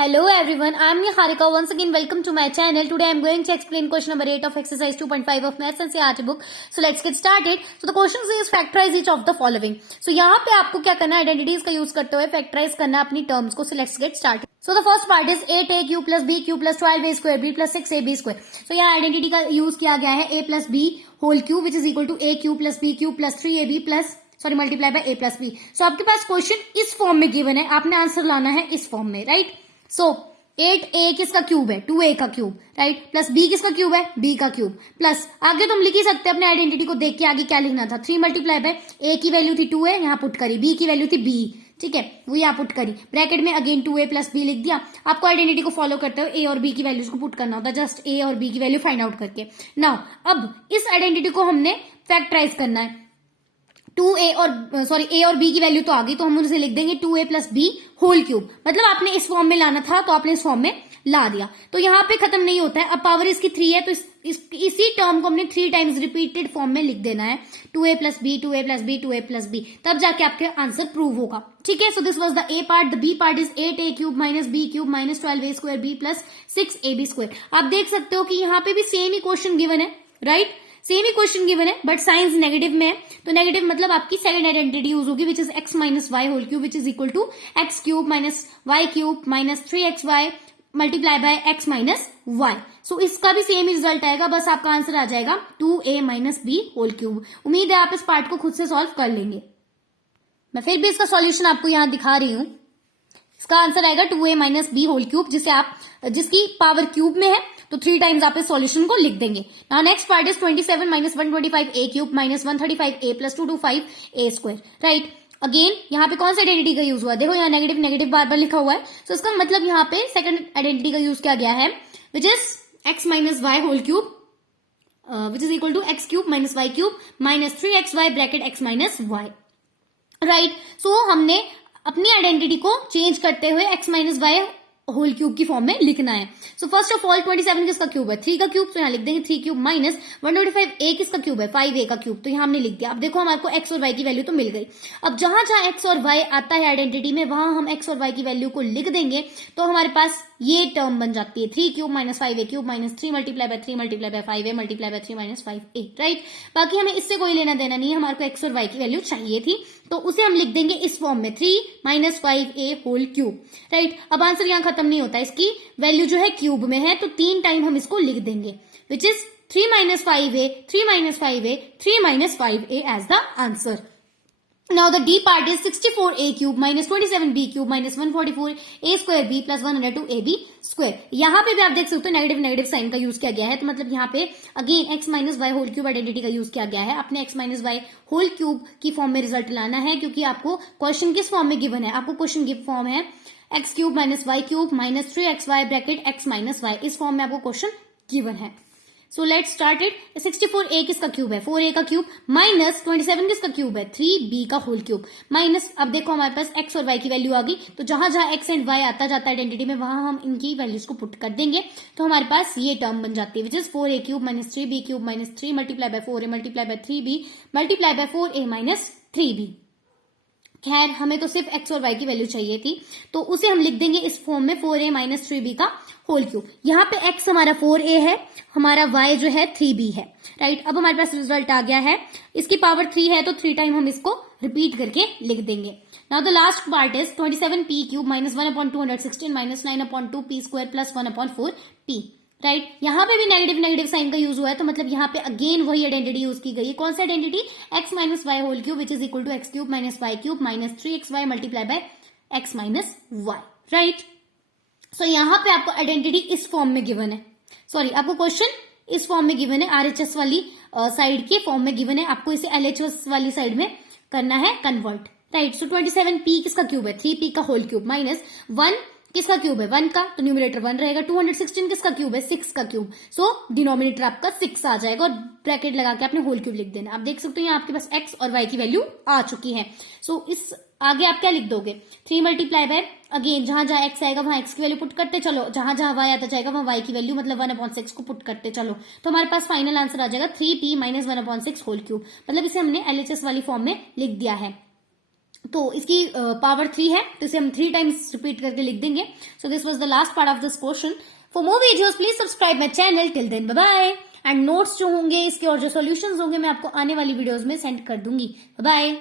Hello everyone, I am Niharika. Once again, welcome to my channel. Today I am going to explain question number 8 of exercise 2.5 of Maths NCERT book. So let's get started. So the question is factorize each of the following. So यहाँ पे आपको क्या करना है, identities का use करते हुए factorise करना है अपनी टर्म्स को. So let's get started. So the first part is 8a cube plus b cube plus 12a square b plus 6ab square. So यहाँ आइडेंटिटी का यूज किया गया है a plus b whole cube which is equal to a cube plus b cube plus 3ab plus multiply by a plus b. So आपके पास question इस form में given है, आपने आंसर लाना है इस फॉर्म में, राइट. सो 8a किसका क्यूब है, 2a का क्यूब, राइट, प्लस b किसका क्यूब है, b का क्यूब, प्लस आगे तुम लिख ही सकते हैं अपने आइडेंटिटी को देख के आगे क्या लिखना था, 3 मल्टीप्लाई बाय a की वैल्यू थी 2a, यहाँ पुट करी, b की वैल्यू थी b, ठीक है, वो यहाँ पुट करी, ब्रैकेट में अगेन 2a प्लस b लिख दिया. आपको आइडेंटिटी को फॉलो करते हुए a और b की वैल्यूज को पुट करना होता है, जस्ट a और b की वैल्यू फाइंड आउट करके. नाउ अब इस आइडेंटिटी को हमने फैक्टराइज करना है. a और b की वैल्यू तो आ गई, तो हम उसे लिख देंगे 2a plus b whole cube. मतलब आपने इस फॉर्म में लाना था तो आपने इस फॉर्म में ला दिया. तो यहाँ पे खत्म नहीं होता है, अब पावर इसकी 3 है तो इसी टर्म को हमने 3 टाइम्स रिपीटेड फॉर्म में लिख देना है, 2a plus b 2a plus b 2a plus b, तब जाके आपके आंसर प्रूव होगा. ठीक है. सो this was the a part. The b part is 8a cube minus b cube minus 12a square b plus 6ab square. आप देख सकते हो कि यहाँ पे भी सेम ही क्वेश्चन गिवन है, राइट, सेम ही क्वेश्चन गिवन है, बट साइंस नेगेटिव में है. तो नेगेटिव मतलब आपकी सेकंड आइडेंटिटी यूज होगी which is x minus y whole cube which is equal to x cube minus y cube minus 3xy multiply by x minus y. So इसका भी same result आएगा, बस आपका आंसर आ जाएगा 2a minus b whole cube. उम्मीद है आप इस पार्ट को खुद से सॉल्व कर लेंगे. मैं फिर भी इसका सॉल्यूशन आपको यहाँ दिखा रही हूँ. इसका आंसर आएगा 2a minus b whole cube, जिसकी पावर क्यूब में है, तो 3 टाइम्स आप इस सॉल्यूशन को लिख देंगे. Now next part is 27 minus 125a cube minus 135a plus 225a square, right. Again यहाँ पे कौन सा आइडेंटिटी का यूज हुआ, देखो यहाँ नेगेटिव नेगेटिव बार बार लिखा हुआ है. सो इसका मतलब यहाँ पे सेकंड आइडेंटिटी का यूज किया गया है which is x minus y whole cube which is equal to x cube minus y cube minus 3xy bracket x minus y, right. So हमने अपनी आइडेंटिटी को चेंज करते हुए x minus y whole cube की form में लिखना है. So first of all 27 किसका क्यूब है, 3 का क्यूब, तो यहाँ लिख देंगे 3 क्यूब माइनस 125a किसका क्यूब है, 5a का क्यूब, तो यहाँ हमने लिख दिया. अब देखो हमारे को x और y की वैल्यू तो मिल गई. अब जहां जहां x और y आता है आइडेंटिटी में वहां हम x और y की वैल्यू को लिख देंगे, तो हमारे पास ये टर्म बन जाती है 3 cube minus 5a cube minus 3 multiply by 3 multiply by 5a multiply by 3 minus 5a, right. बाकी हमें इससे कोई लेना देना नहीं है, हमारे को x और y की वैल्यू चाहिए थी, तो उसे हम लिख देंगे इस फॉर्म में 3 minus 5a whole cube, right. अब आंसर यहाँ खत्म नहीं होता, इसकी वैल्यू जो है क्यूब में है, तो 3 टाइम हम इसको लिख देंगे which is 3 minus 5a 3 minus 5a 3 minus 5a as the answer. Now the d part is 64a cube minus 27b cube minus 144a square b plus 102ab square. यहाँ पे भी आप देख सकते हो नेगेटिव नेगेटिव साइन का use किया गया है, तो मतलब यहाँ पे again x minus y whole cube identity का यूज किया गया है. अपने x minus y whole cube की फॉर्म में रिजल्ट लाना है, क्योंकि आपको क्वेश्चन किस फॉर्म में गिवन है, आपको क्वेश्चन की फॉर्म है x cube minus y cube minus 3xy bracket x minus y, इस फॉर्म में आपको क्वेश्चन गिवन है. So let's start it. 64a किसका क्यूब है, 4a का क्यूब माइनस 27 किसका क्यूब है, 3b का होल क्यूब माइनस, अब देखो हमारे पास x और y की वैल्यू आ गई, तो जहां जहां x एंड y आता जाता है आइडेंटिटी में वहां हम इनकी वैल्यूज को पुट कर देंगे, तो हमारे पास ये टर्म बन जाती है which is 4a cube minus 3b cube minus 3 multiply by 4a multiply by 3b multiply by 4a minus 3b. खैर हमें तो सिर्फ x और y की वैल्यू चाहिए थी, तो उसे हम लिख देंगे इस फॉर्म में 4a माइनस 3b का होल क्यूब. यहाँ पे x हमारा 4a है, हमारा y जो है 3b है, राइट. अब हमारे पास रिजल्ट आ गया है, इसकी पावर 3 है तो 3 टाइम हम इसको रिपीट करके लिख देंगे. Now the last part is 27p cube minus 1/216 minus 9/2p square plus 1/4p, right. यहाँ पे भी नेगेटिव नेगेटिव साइन का यूज हुआ है, तो मतलब यहाँ पे अगेन वही आइडेंटिटी यूज की गई है. कौन सी identity, x minus y whole cube which is equal to x cube minus y cube minus 3xy multiply by x minus y, right. So यहाँ पे आपको आइडेंटिटी इस फॉर्म में गिवन है, सॉरी आपको क्वेश्चन इस फॉर्म में गिवन है, आरएचएस वाली साइड के फॉर्म में गिवन है, आपको इसे एलएचएस वाली साइड में करना है कन्वर्ट, राइट. सो 27p किसका क्यूब है, 3p का होल क्यूब माइनस 1 किसका क्यूब है, 1 का, तो न्यूमरेटर 1 रहेगा. 216 किसका क्यूब है, 6 का क्यूब, सो डिनोमिनेटर आपका 6 आ जाएगा और ब्रैकेट लगा के आपने होल क्यूब लिख देना. आप देख सकते हो यहाँ आपके पास x और y की वैल्यू आ चुकी है. सो इस आगे आप क्या लिख दोगे, 3 मल्टीप्लाई बाय, अगेन जहां जहां x आएगा वहां x की वैल्यू पुट करते चलो, जहां जहां y आता जाएगा वहां y की वैल्यू मतलब 1/6 को पुट करते चलो, तो हमारे पास फाइनल आंसर आ जाएगा 3p माइनस 1/6 होल क्यूब. मतलब इसे हमने एलएचएस वाली फॉर्म में लिख दिया है. तो इसकी पावर 3 है, तो इसे हम 3 टाइम्स रिपीट करके लिख देंगे. So this was the last part of this question. For more videos please subscribe my channel. Till then bye bye. And notes जो होंगे इसके और जो सॉल्यूशंस होंगे मैं आपको आने वाली वीडियोस में सेंड कर दूंगी. Bye bye.